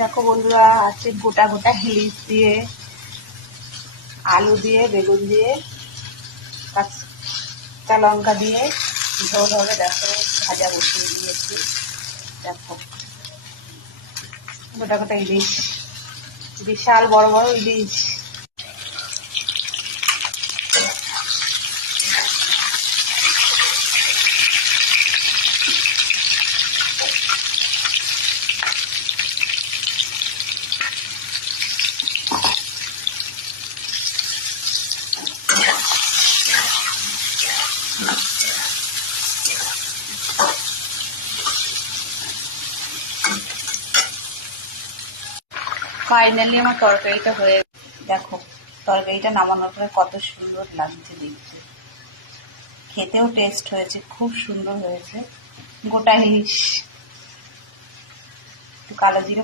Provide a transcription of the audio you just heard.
দেখো বন্ধুরা, আছে গোটা গোটা ইলিশ দিয়ে, আলু দিয়ে, বেগুন দিয়ে, কাঁচা লঙ্কা দিয়ে ঝোল হবে। দেখো ভাজা বসিয়ে দিয়েছি। দেখো গোটা গোটা ইলিশ, বিশাল বড় বড় ইলিশ। ফাইনালি আমার তরকারিটা হয়ে, দেখো তরকারিটা নামানোর পরে কত সুন্দর লাগছে দেখতে, খেতেও টেস্ট হয়েছে, খুব সুন্দর হয়েছে। গোটা ইলিশ, একটু কালো জিরে